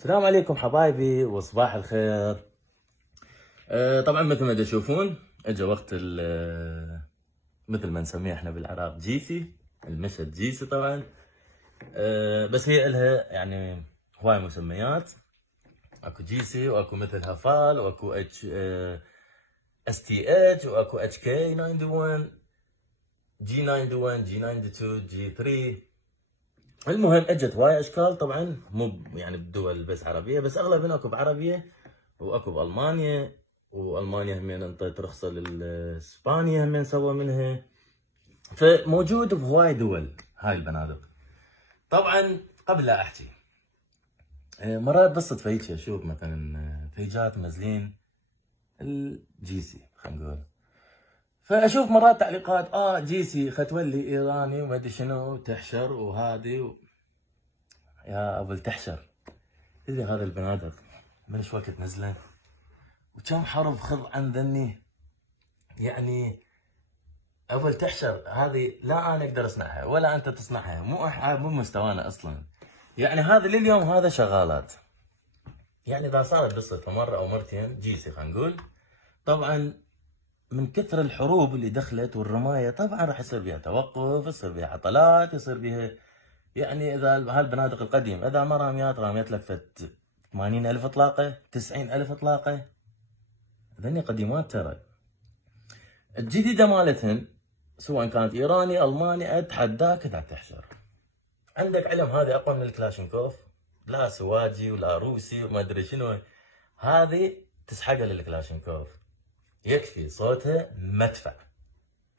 السلام عليكم حبايبي وصباح الخير. طبعا مثل ما تشوفون اجى وقت مثل ما نسميه احنا بالعراق جيسي، المشهد جيسي طبعا. بس هي الها يعني هواي مسميات، اكو جيسي واكو مثلها فال واكو اتش اس تي اتش واكو اتش كي 91 جي 91 جي 92 جي 3. المهم اجت هواي اشكال طبعا، مو يعني بدول بس عربيه، بس اغلبنا اكو بعربيه واكو بالمانيا. والمانيا همين انطت رخصه لاسبانيا همين سوى منها، فموجود بهواي دول هاي البنادق. طبعا قبل لا احكي مرات بالصدفه هيك اشوف مثلا بيجات منزلين الجيسي خلينا نقول، فاشوف مرات تعليقات جيسي ختولي ايراني وما ادري شنو تحشر وهذه يا ابو التحشر، تدري هذا البنادق من ايش وقت نزله وكم حرب خض عن ذني. يعني اول تحشر هذه لا انا اقدر اصنعها ولا انت تصنعها، مو مستوانا اصلا. يعني هذا لليوم هذا شغالات. يعني اذا صارت بالصدفه مره او مرتين جيسي خلينا نقول، طبعا من كثر الحروب اللي دخلت والرمايه طبعا راح يصير بها توقف، يصير بها عطلات، يصير بها يعني اذا هالبنادق القديم اذا ما راميت لك فت 80,000 اطلاقه 90,000 اطلاقه، ذني قديمات ترى. الجديده مالتهن سواء كانت ايراني الماني اتحداك اذا تحشر. عندك علم هذه اقوى من الكلاشينكوف، لا سواجي ولا روسي وما ادري شنو، هذه تسحقها للكلاشينكوف، يكفي صوتها مدفع.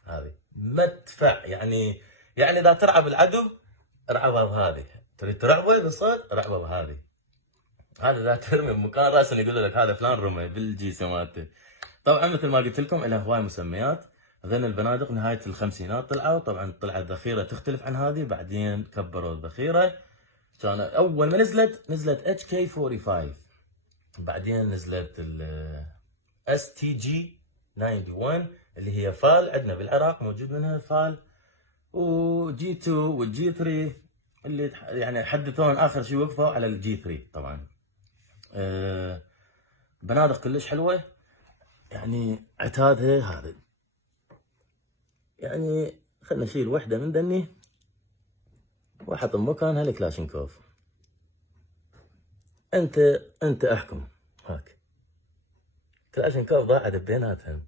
هذه مدفع يعني اذا ترعب العدو ارعبها بهذه، تريد ترعبه بالصوت رعبه بهذه. هذا اذا ترمي بمكان راسا يقول لك هذا فلان رمي بالجيسه مالته. طبعا مثل ما قلت لكم لها هواي مسميات. هذين البنادق نهايه الخمسينات طلعوا، طبعا طلعت ذخيره تختلف عن هذه، بعدين كبروا الذخيره. كان اول ما نزلت اتش كي 45، بعدين نزلت اس تي جي 91 اللي هي فال، عندنا بالعراق موجود منها فال، وجي 2 والجي 3 اللي يعني حدثون اخر شيء وقفوا على الجي 3 طبعا. بنادق كلش حلوه، يعني عتادها هذا. يعني خلنا نشيل وحده من ذني واحط مكانها الكلاشينكوف. انت احكم. هاك كلاشينكوف ضاعت بيناتهم.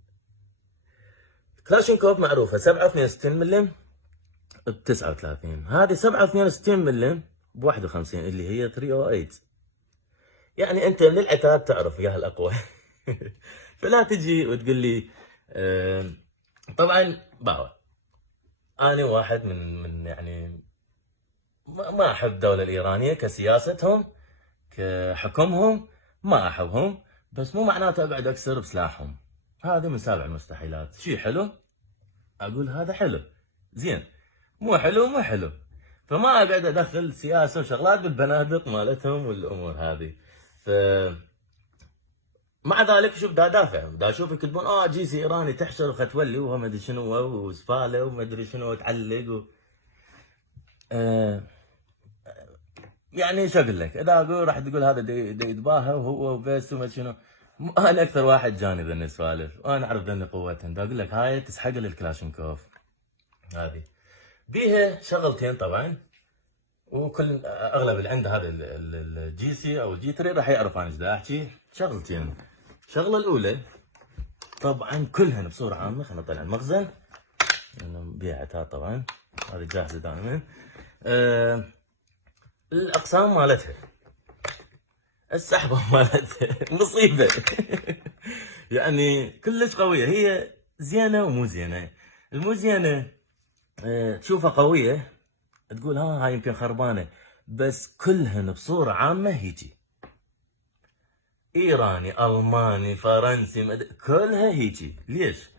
كلاشينكوف معروفه 7.62 ملم ب 39، هذه 7.62 ملم ب 51 اللي هي 308. يعني انت من العتاد تعرف يا الاقوى. فلا تجي وتقول لي طبعا باوع. انا واحد من يعني ما احب الدوله الايرانيه كسياستهم كحكمهم، ما احبهم، بس مو معناته اقعد اكسر بسلاحهم. هذا من سابع المستحيلات. شيء حلو اقول هذا حلو زين، مو حلو مو حلو. فما اقعد ادخل سياسه وشغلات بالبنادق مالتهم والامور هذه. ف مع ذلك شوف دا دافع، دا اشوف يكتبون جيسي ايراني تحشر وختولي وهو ما ادري شنو وسفاله وما ادري شنو تعلق يعني شو اقول لك، اذا اقول راح تقول هذا دي يتباهى وهو بس وما شنو. انا اكثر واحد جاني ذني السوالف وانا اعرف ذني قوتهم. دا اقول لك هاي تسحق للكلاشينكوف. هذه بيها شغلتين طبعا، وكل اغلب اللي عنده هذا الجي سي او الجي 3 راح يعرف انا ايش دا احكي. شغلتين، الشغله الاولى طبعا كلهن بصوره عامه، خلينا نطلع المخزن لانه بيعتها طبعا هذه جاهزه دائما. الاقسام مالتها، السحبه مالتها مصيبه. يعني كلش قويه، هي زينه ومو زينه. المو زينه تشوفها قويه تقول هاي يمكن خربانه، بس كلهن بصوره عامه هيجي. ايراني الماني فرنسي كلها هيجي. ليش؟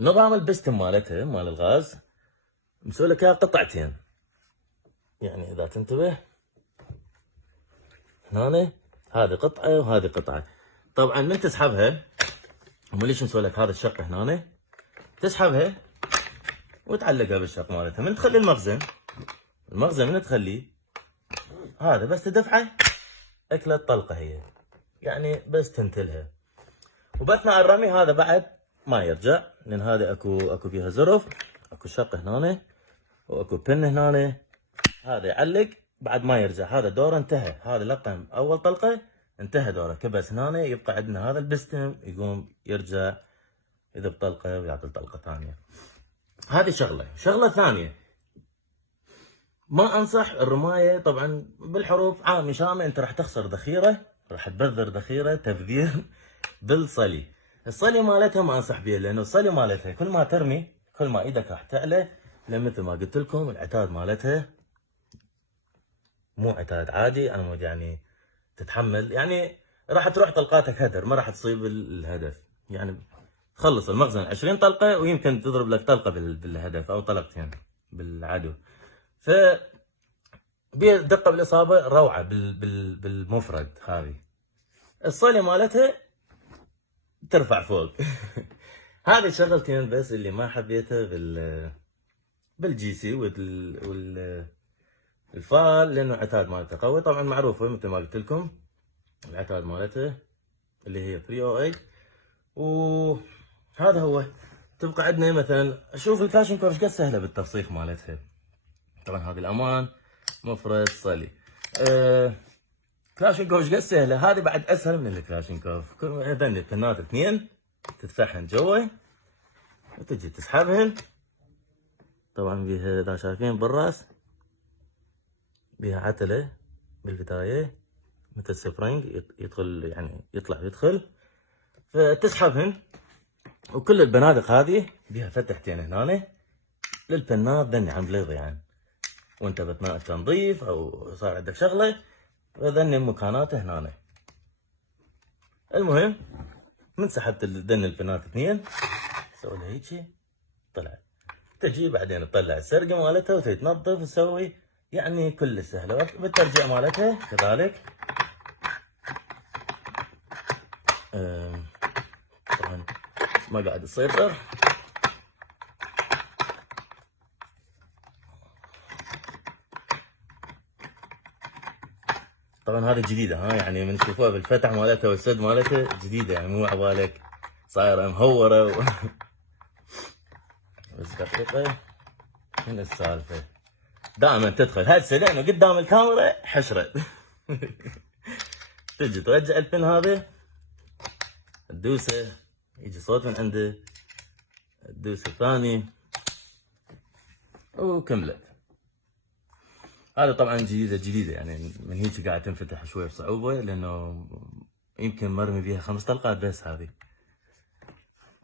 نظام البستم مالتها مال الغاز مسوي لك اياها قطعتين. يعني اذا تنتبه هنا هذه قطعه وهذه قطعه. طبعا من تسحبها، هم ليش مسوي لك هذا الشق هنا، تسحبها وتعلقها بالشق مالتها. من تخلي المخزن من تخليه هذا بس تدفعه اكلت طلقه هي، يعني بس تنتلها. وباثناء الرمي هذا بعد ما يرجع، لان هذا اكو بيها زرف، اكو شق هنا واكو بن هنا، هذا يعلق بعد ما يرجع، هذا دوره انتهى، هذا لقم اول طلقه انتهى دوره، كبس هنا يبقى عندنا هذا البستم يقوم يرجع يذب طلقه ويعطي طلقه ثانيه. هذه شغله ثانيه، ما انصح الرمايه طبعا بالحروب عامي شامي، انت راح تخسر ذخيره، راح تبذر ذخيره تبذير بالصلي. الصلي مالتها ما انصح بها، لانه الصلي مالتها كل ما ترمي كل ما ايدك راح تعلى، لان مثل ما قلت لكم العتاد مالتها مو عتاد عادي، انا يعني تتحمل، يعني راح تروح طلقاتك هدر، ما راح تصيب الهدف، يعني تخلص المخزن 20 طلقه ويمكن تضرب لك طلقه بالهدف او طلقتين بالعدو. ف دقه بالاصابه روعه بالمفرد. هذه الصلي مالتها ترفع فوق. هذه الشغلتين بس اللي ما حبيتها بالجي سي والفال، لانه العتاد مالته قوي، طبعا معروفه مثل ما قلت لكم العتاد مالته اللي هي 308. وهذا هو. تبقى عندنا مثلا شوف الكلاشينكوف ايش قد سهله بالتفصيل مالتها. طبعا هذه الامان مفرد صلي. كلاشينكوف ايش قد سهله، هذه بعد اسهل من الكلاشينكوف. هذول البنات اثنين تدفعهن جوا وتجي تسحبهن، طبعا بيها اذا شايفين بالراس بيها عتله بالبدايه مثل سبرينج يدخل، يعني يطلع ويدخل، فتسحبهن. وكل البنادق هذه بيها فتحتين هنا للبنات ذني عم بليض، يعني وانت باثناء التنظيف او صار عندك شغله ذني مكاناته هنا. المهم من سحبت الدن البنات اثنين سوي لها هيجي طلع، تجي بعدين تطلع السرقه مالتها وتتنظف وتسوي، يعني كل سهله. بالترجيع مالتها كذلك. طبعا ما قاعد يسيطر. طبعا هذه جديده، يعني من تشوفوها بالفتح مالتها والسد مالتها جديده، يعني مو عبالك صايره مهوره بس دقيقه من السالفه. دائما تدخل هسه لانه قدام الكاميرا حشره. تجي ترجع البن هذا تدوسه يجي صوت من عنده، تدوس الثاني وكملت. هذا طبعا جديده يعني من هيك قاعد تنفتح شوي بصعوبه، لانه يمكن مرمي بيها 5 طلقات بس. هذه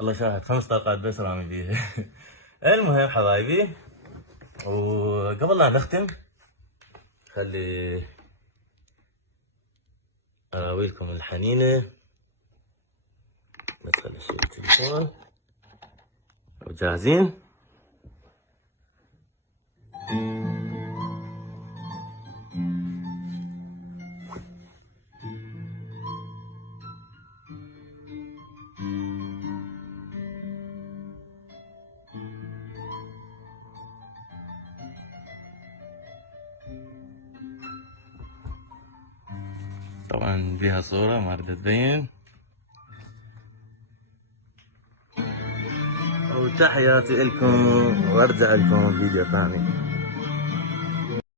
الله شاهد 5 طلقات بس رامي بيها. المهم حبايبي، وقبل لا نختم خلي اراويلكم الحنينه، بس خلي اشيل التليفون وجاهزين. طبعا فيها صورة ما ردت تبين. وتحياتي لكم وارجع لكم فيديو ثاني.